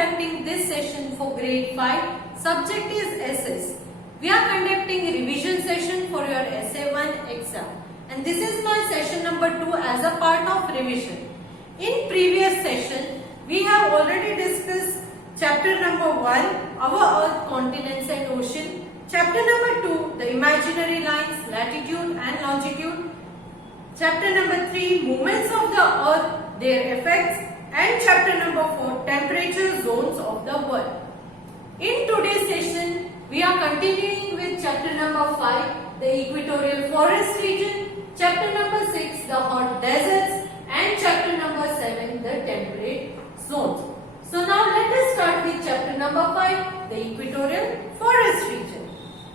conducting this session for grade 5. Subject is SS. We are conducting a revision session for your Essay 1 exam. And this is my session number 2 as a part of revision. In previous session, we have already discussed chapter number 1, our Earth, continents and ocean. Chapter number 2, the imaginary lines, latitude and longitude. Chapter number 3, movements of the Earth, their effects. And chapter number 4, temperature zones of the world. In today's session, we are continuing with chapter number 5, the equatorial forest region, chapter number 6, the hot deserts, and chapter number 7, the temperate zones. So now let us start with chapter number 5, the equatorial forest region.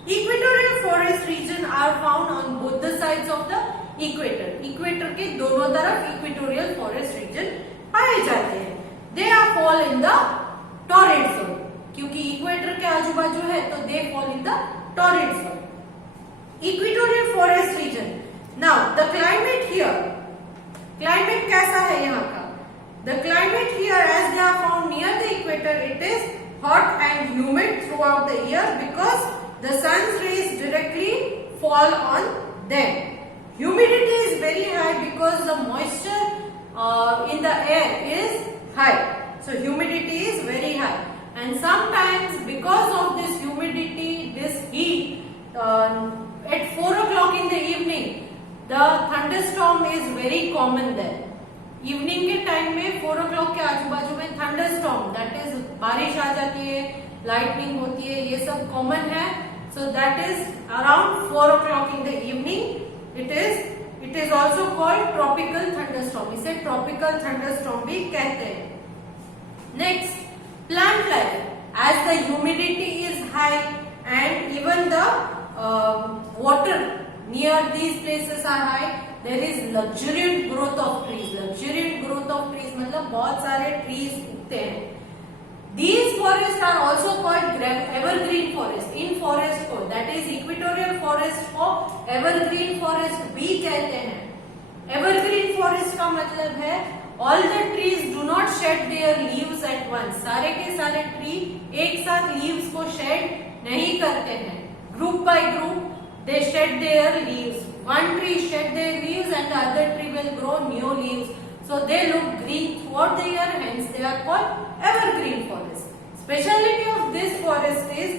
Equatorial forest region are found on both the sides of the equator. Equator के दोनों तरफ equatorial forest region पाए जाते हैं. They are fall in the torrid zone. क्योंकि equator के आजू बाजू है तो they fall in the torrid zone. Equatorial forest region. Now the climate here. Climate कैसा है यहाँ का? The climate here, as they are found near the equator, it is hot and humid throughout the year because the sun's rays directly fall on them. Humidity is very high because the moisture in the air is high. So humidity is very high. And sometimes because of this humidity, this heat, at 4 o'clock in the evening, the thunderstorm is very common there. Evening के time में 4 o'clock के आजू बाजू में thunderstorm, that is बारिश आ जाती है, lightning होती है, ये सब कॉमन है. So that is around 4 o'clock in the evening. It is also called tropical thunderstorm. इसे ट्रॉपिकल थंडरस्टॉर्म भी कहते हैं. Next, plant life. As the humidity is high and even the water near these places are high, there is luxuriant growth of trees. Luxuriant growth of trees मतलब बहुत सारे trees उगते हैं. These forests are also called evergreen forest. In forest को, that is equatorial forest को evergreen forest भी कहते हैं. Evergreen forest का मतलब है all the trees do not shed their leaves at once. सारे के सारे tree एक साथ leaves को shed नहीं करते हैं. Group by group they shed their leaves. One tree shed their leaves and the other tree will grow new leaves. So they look green throughout the year, hence they are called evergreen forest. Speciality of this forest is,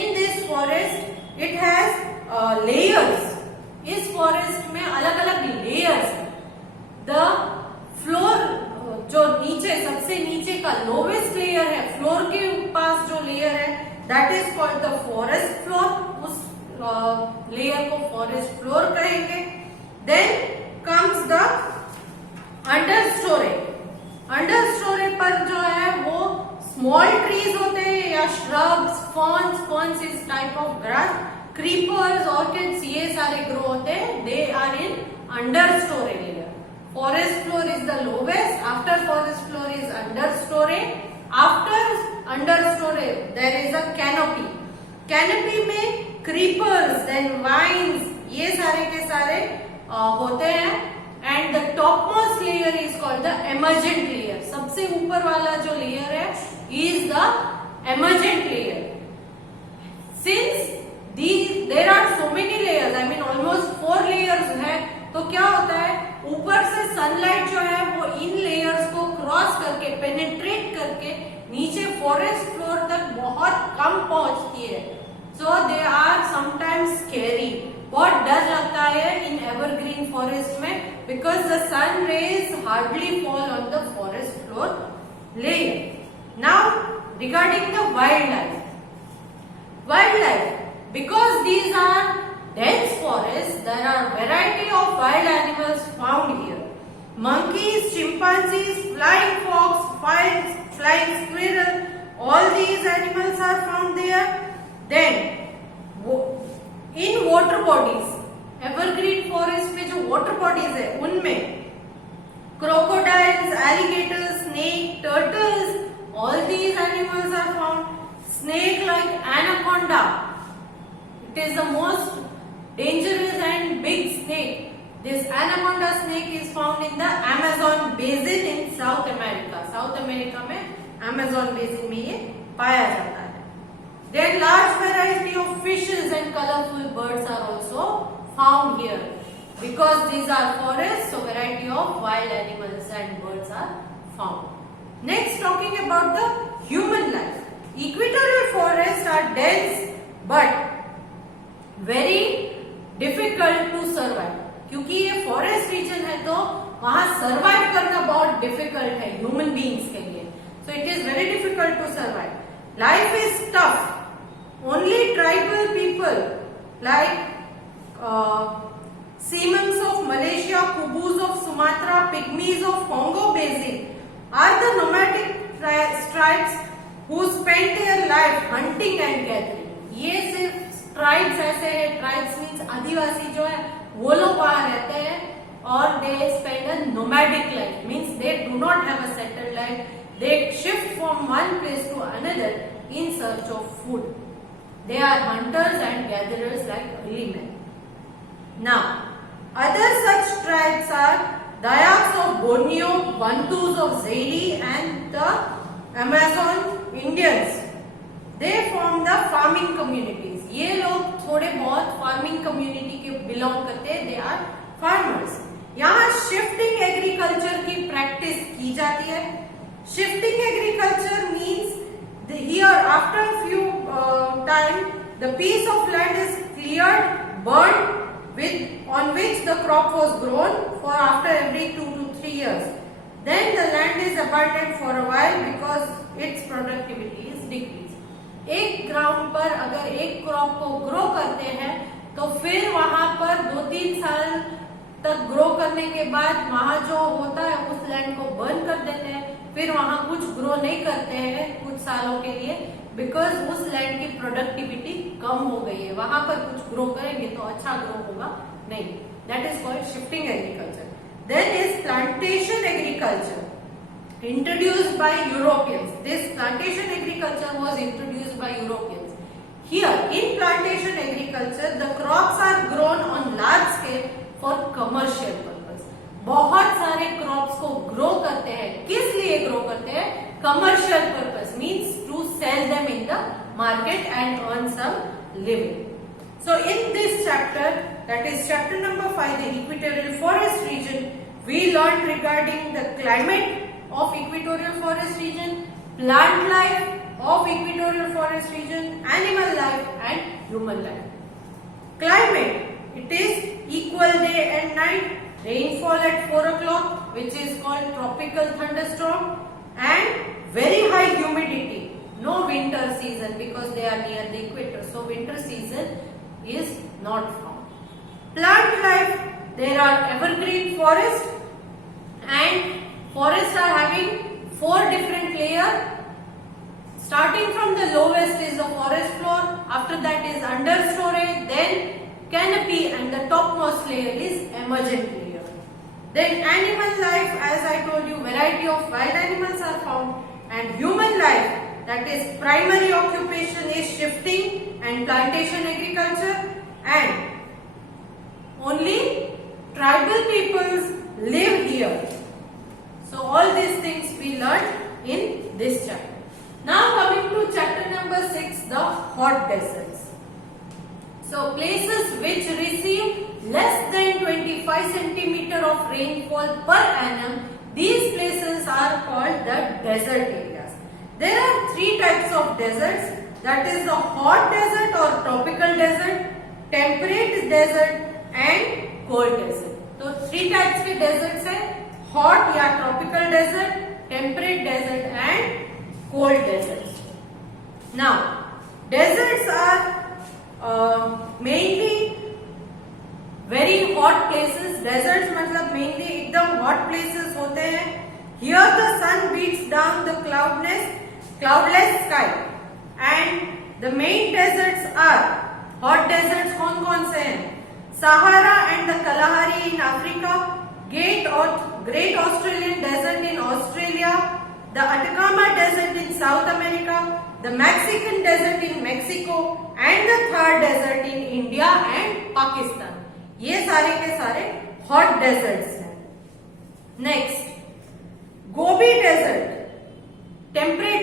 in this forest it has layers. इस forest में अलग अलग layers हैं. The floor जो नीचे सबसे नीचे का lowest layer है, floor के पास जो layer है, that is called the forest floor. उस लेयर को फॉरेस्ट फ्लोर कहेंगे. Then comes the understorey. Understorey पर जो है वो स्मॉल ट्रीज होते हैं या shrubs, ferns is type of grass, creepers, orchids, ये सारे ग्रो होते हैं. They are in understorey layer. Forest floor is the lowest. After forest floor is understorey. After understorey there is a canopy. Canopy में creepers, then vines, ये सारे के सारे होते हैं. And the topmost layer is called the emergent layer. सबसे ऊपर वाला जो लेयर है is the emergent layer. Since there are so many layers, I mean almost 4 layers है, तो क्या होता है, ऊपर से सनलाइट जो है वो इन लेयर्स को क्रॉस करके, पेनिट्रेट करके नीचे फॉरेस्ट फ्लोर तक बहुत कम पहुंचती है. So they are sometimes scary. बहुत डर लगता है in evergreen forest में because the sun rays hardly fall on the forest floor layer. Now regarding the wildlife. Wildlife, because these are dense forests, there are variety of wild animals found here. Monkeys, chimpanzees, flying fox, flying squirrel, all these animals are found there. Then in water bodies, evergreen forest में जो water bodies है उनमें crocodiles, alligators, snake, turtles, all these animals are found. Snake like anaconda, it is the most dangerous and big snake. This anaconda snake is found in the Amazon basin in South America. South America में Amazon basin में ये पाया जाता है। Then large variety of fishes and colourful birds are also found here because these are forests, so variety of wild animals and birds are found. Next, talking about the human life. Equatorial forests are dense but very difficult to survive. क्योंकि ये forest region है तो वहां survive करना बहुत difficult है human beings के लिए. So it is very difficult to survive. Life is tough. Only tribal people like Semans of Malaysia, Kubus of Sumatra, Pygmies of Congo Basin are the nomadic tribes who spend their life hunting and gathering. ये सिर्फ tribes ऐसे हैं. Tribes means आदिवासी जो है वो लोग वहां रहते हैं और they spend a nomadic life means they do not have a settled life. They shift from one place to another in search of food. They are hunters and gatherers like early man. Now, other such tribes are Dayaks of Borneo, Bantus of Zaire and the Amazon Indians. They form the farming communities. ये लोग थोड़े बहुत farming community के belong करते हैं. They are farmers. यहाँ shifting agriculture की practice की जाती है. Shifting agriculture means here after a few time the piece of land is cleared, burned, on which the crop was grown for after every 2 to 3 years. Then the land is abandoned for a while because its productivity is decreased. एक ground पर अगर एक crop को grow करते हैं तो फिर वहां पर 2-3 साल तक ग्रो करने के बाद वहां जो होता है उस लैंड को बर्न कर देते हैं. फिर वहां कुछ ग्रो नहीं करते हैं कुछ सालों के लिए बिकॉज उस लैंड की प्रोडक्टिविटी कम हो गई है. वहां पर कुछ ग्रो करेंगे तो अच्छा ग्रो होगा नहीं. That is called shifting agriculture. Then is plantation agriculture introduced by Europeans. This plantation agriculture was introduced by Europeans. Here in plantation agriculture the crops are grown on large scale for commercial purpose. बहुत सारे crops को grow करते हैं. किस लिए grow करते हैं? Commercial purpose means to sell them in the market and earn some living. So in this chapter, that is chapter number 5, the equatorial forest region, we learned regarding the climate of equatorial forest region, plant life of equatorial forest region, animal life and human life. Climate, it is equal day and night, rainfall at 4 o'clock which is called tropical thunderstorm and very high humidity. No winter season because they are near the equator, so winter season is not found. Plant life, there are evergreen forests and forests are having 4 different layers. Starting from the lowest is the forest floor, after that is understory, then canopy and the topmost layer is emergent layer. Then animal life, as I told you, variety of wild animals are found. And human life, that is primary occupation is shifting and plantation agriculture, and only tribal peoples live here. So all these things we learned in this chapter. Now coming to chapter number 6, the hot deserts. So places which receive less than 25 centimeter of rainfall per annum, these places are called the desert areas. There are 3 types of deserts, that is the hot desert or tropical desert, temperate desert and cold desert. तो 3 types के deserts है, hot या tropical desert, temperate desert and cold desert. Now deserts are mainly very hot places. Deserts मतलब mainly एकदम hot places होते हैं. Here the sun beats down the cloudless sky and the main deserts are hot deserts. कौन से हैं? Sahara and the Kalahari in Africa, Great Australian Desert in Australia, the Atacama Desert in South America, the Mexican Desert in Mexico and the Thar Desert in India and Pakistan. ये सारे के सारे hot deserts हैं. Next, Gobi Desert, temperate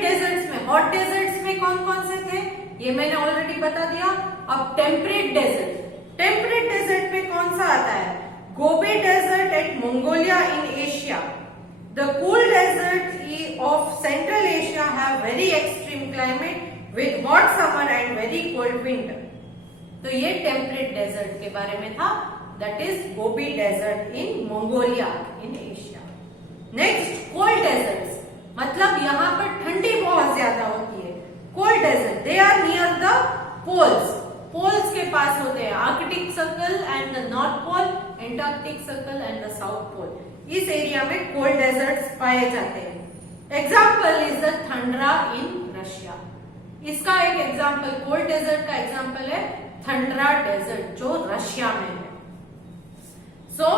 कौन कौन से थे ये मैंने ऑलरेडी बता दिया। अब टेम्परेट डेजर्ट में कौन सा आता है? Gobi desert at Mongolia in Asia. The cool desert of Central Asia have very extreme climate with hot summer and very cold winter. तो ये टेम्परेट डेजर्ट के बारे में था, that is Gobi desert in Mongolia in Asia. Next cold deserts, मतलब यहाँ पर ठंडी बहुत ज्यादा होती है। Cold desert they are near the poles, poles के पास होते हैं, Arctic Circle and the north pole, antarctic circle and the south pole. इस एरिया में कोल्ड डेजर्ट्स पाए जाते हैं। Example is the tundra in Russia. इसका एक एग्जाम्पल, कोल्ड डेजर्ट का एग्जाम्पल है थंड्रा डेजर्ट जो रशिया में है। So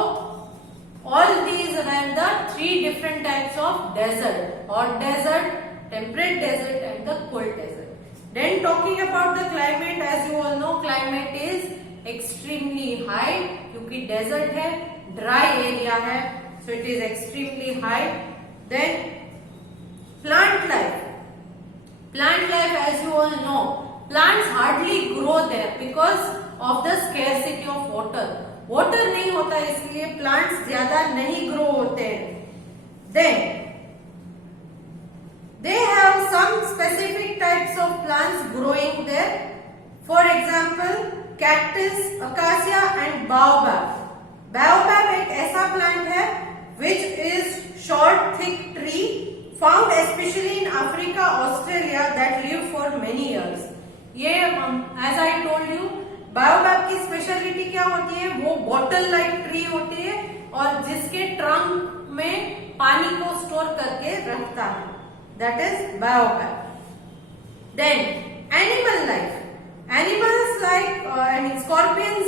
all these are the three different types of desert: hot desert, temperate desert and the cold desert. Then talking about the climate, as you all know, climate is extremely high क्योंकि desert है, dry area है, so it is extremely high. Then plant life as you all know, plants hardly grow there because of the scarcity of water. Water नहीं होता इसलिए plants ज्यादा नहीं grow होते हैं। Then they have some specific types of plants growing there, for example cactus, acacia and baobab. Baobab एक ऐसा plant है which is short thick tree found specially in Africa, Australia that live for many years. ये as I told you, baobab की speciality क्या होती है? वो bottle like tree होती है और जिसके ट्रंक में पानी को स्टोर करके रखता है, that is baobab. Then animal life, animals like scorpions,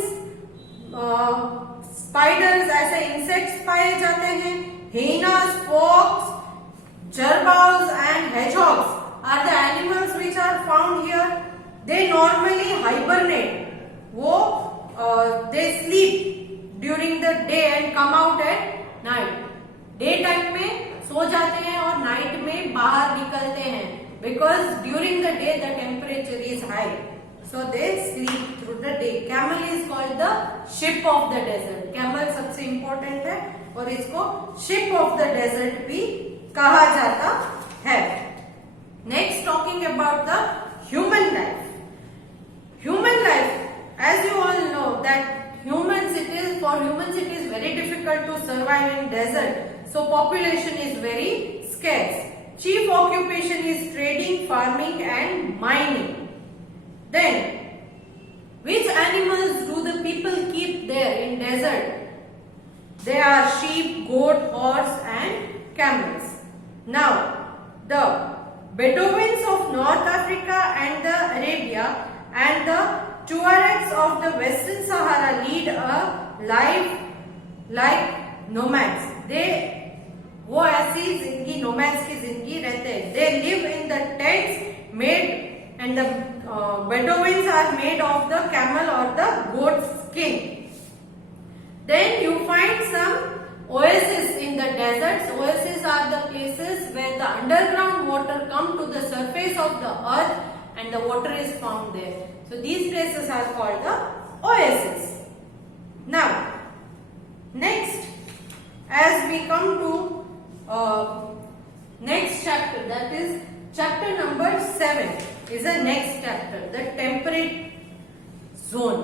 spiders, ऐसे इंसेक्ट्स पाए जाते हैं। hyenas, fox, jerboas and hedgehogs are the animals which are found here. They normally hibernate. वो they sleep during the day and come out at night. Day time में सो जाते हैं और night में बाहर निकलते हैं, because during the day the temperature is high, so they sleep through the day. Camel is called the ship of the desert. Camel सबसे important है और इसको ship of the desert भी कहा जाता है। Next, talking about the human life. Human life, as you all know that for humans it is very difficult to survive in desert, so population is very scarce. Chief occupation is trading, farming and mining. Then which animals do the people keep there in desert? They are sheep, goat, horse and camels. Now the Bedouins of North Africa and the Arabia and the Tuaregs of the Western Sahara lead a life like nomads. वो ऐसी जिंदगी, nomads की जिंदगी रहते हैं। They live in the tents made, and the Bedouins are made of the camel or the goat skin. Then you find some oases in the deserts. Oases are the places where the underground water come to the surface of the earth and the water is found there. So these places are called the oases. Now next, as we come to next chapter, that is chapter number 7 is the next chapter, the temperate zone.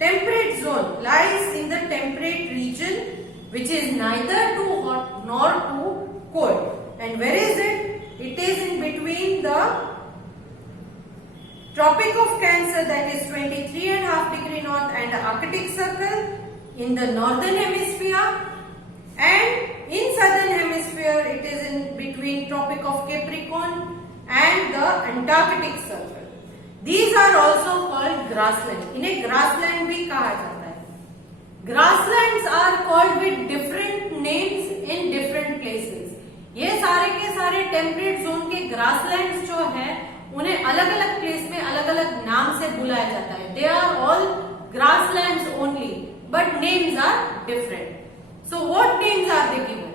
Temperate zone lies in the temperate region which is neither too hot nor too cold. And where is it? It is in between the Tropic of Cancer, that is 23.5 degree north, and the Arctic Circle in the northern hemisphere, and in southern hemisphere it is in between Tropic of Capricorn and the Antarctic Circle. These are also called grassland. इन्हें grassland भी कहा जाता है. Grasslands are called with different names in different places. ये सारे के सारे temperate zone के grasslands जो है उन्हें अलग अलग प्लेस में अलग अलग नाम से बुलाया जाता है. They are all grasslands only, but names are different. So what names are they given?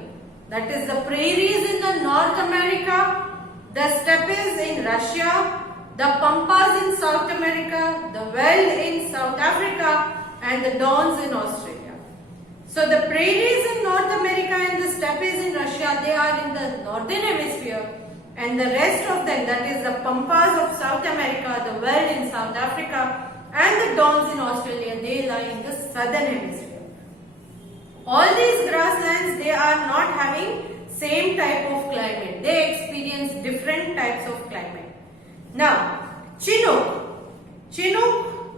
That is the prairies in the North America, the steppes in Russia, the pampas in South America, the veld in South Africa, and the dons in Australia. So the prairies in North America and the steppes in Russia, they are in the northern hemisphere, and the rest of them, that is the pampas of South America, the veld in South Africa, and the dons in Australia, they lie in the southern hemisphere. All these grasslands, they are not having same type of climate. They experience different types of climate. Now, Chinook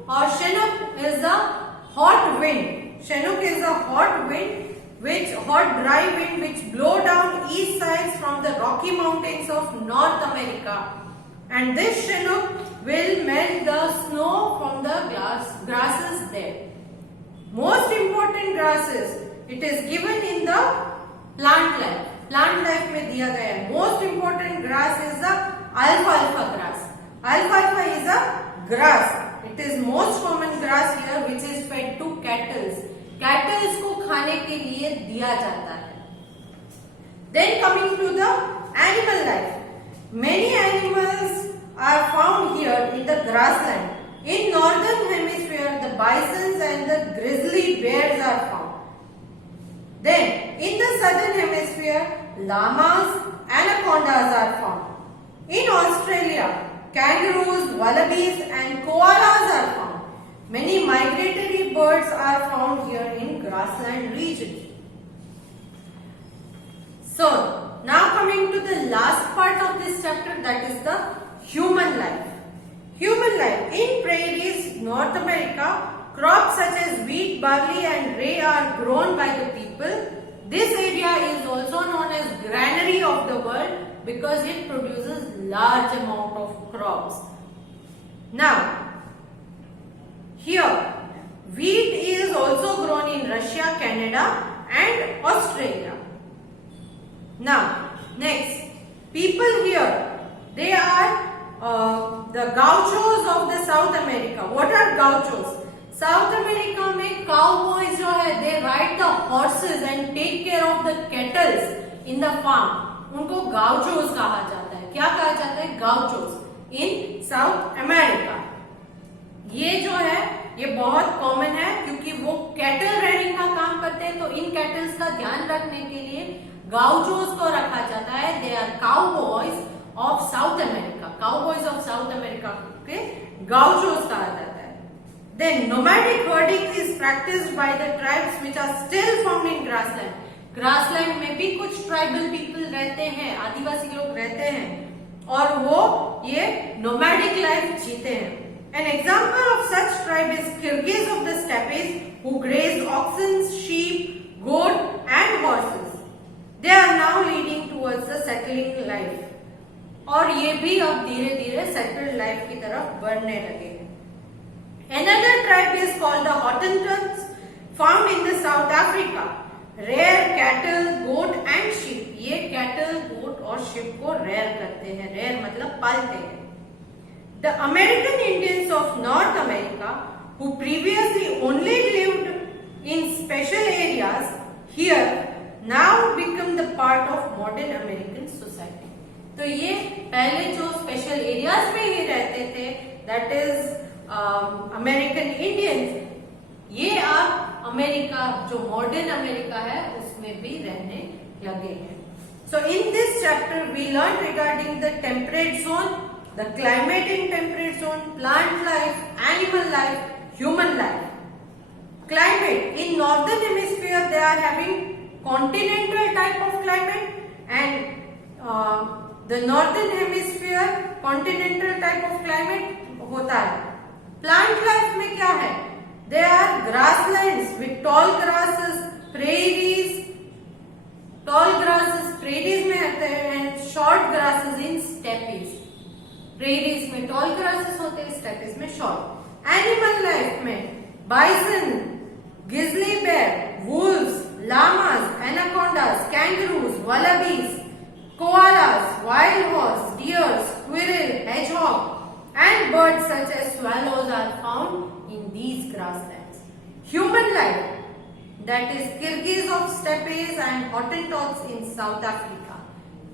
or Chinook is a hot wind. Chinook is a hot wind, hot dry wind which blow down east sides from the Rocky Mountains of North America. And this Chinook will melt the snow from the grasses there. Most important grasses, it is given in the plant life. Plant life में दिया गया है. Most important grass is the alfalfa grass. Alfalfa is a grass. It is most common grass here which is fed to cattle. Cattle को खाने के लिए दिया जाता है. Then coming to the animal life. Many animals are found here in the grassland. In northern hemisphere, the bisons and the grizzly bears are found. Then, in the southern hemisphere, llamas, anacondas are found. In Australia, kangaroos, wallabies and koalas are found. Many migratory birds are found here in grassland region. So, now coming to the last part of this chapter, that is the human life. Human life. In prairies, North America, crops such as wheat, barley and rye are grown by the people. This area is also known as granary of the world because it produces large amount of crops. Now, here, wheat is also grown in Russia, Canada and Australia. Now, next, people here, they are the gauchos of the South America. What are gauchos? South America में cowboys जो है, they ride the horses and take care of the cattle in the farm. उनको gauchos कहा जाता है. क्या कहा जाता है? Gauchos in South America. ये जो है, ये बहुत कॉमन है क्योंकि वो कैटल रेडिंग का काम करते हैं, तो इन कैटल्स का ध्यान रखने के लिए गाउचोस को रखा जाता है. They are cowboys of South America. Cowboys of South America के गाउचोस कहा जाता है. Then nomadic herding is practiced by the tribes which are still found in grassland. Grassland में भी कुछ tribal people रहते हैं, आदिवासी लोग रहते हैं और वो ये nomadic life जीते हैं. An example of such tribe is Kyrgyz of the steppes who graze oxen, sheep, goat and horses. They are now leading towards the settling life. और ये भी अब धीरे धीरे settled life की तरफ बढ़ने लगे हैं. Another tribe is called the Hottentots, found in the South Africa. Rare cattle, goat and sheep. ये cattle, goat और sheep को rare करते हैं. Rare मतलब पालते हैं. The American Indians of North America, who previously only lived in special areas, here now become the part of modern American society. तो ये पहले जो special areas में ही रहते थे, that is अमेरिकन इंडियंस, ये अब अमेरिका जो मॉडर्न अमेरिका है उसमें भी रहने लगे हैं. So in this chapter we learn regarding the temperate zone, the climate in temperate zone, plant life, animal life, human life. Climate in northern hemisphere they are having continental type of climate and the northern hemisphere continental type of climate होता है. Plant life में क्या है? They are grasslands with tall grasses, prairies. Tall grasses prairies में आते हैं and short grasses in steppes. Prairies में tall grasses होते हैं, स्टेपीज में शॉर्ट. एनिमल लाइफ में bison, grizzly bear, wolves, llamas, anacondas, kangaroos, wallabies, koalas, wild horse, deer, squirrel, hedgehog and birds such as swallows are found in these grasslands. Human life, that is Kyrgyz of steppes and Hottentots in South Africa.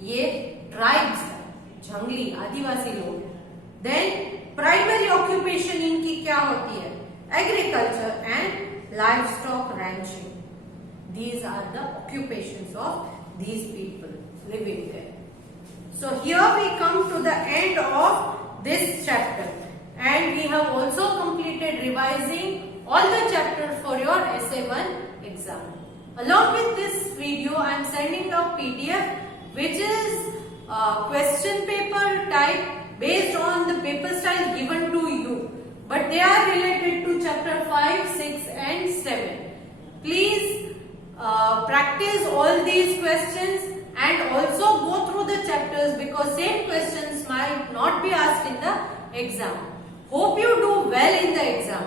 ये tribes है, जंगली आदिवासी लोग हैं. Then primary occupation इनकी क्या होती है? Agriculture and livestock ranching. These are the occupations of these people living there. So here we come to the end of this chapter, and we have also completed revising all the chapters for your SA1 exam. Along with this video, I am sending a PDF which is question paper type based on the paper style given to you, but they are related to chapter 5, 6 and 7. Please practice all these questions and also go through the chapters, because same questions might not be asked in the exam. Hope you do well in the exam.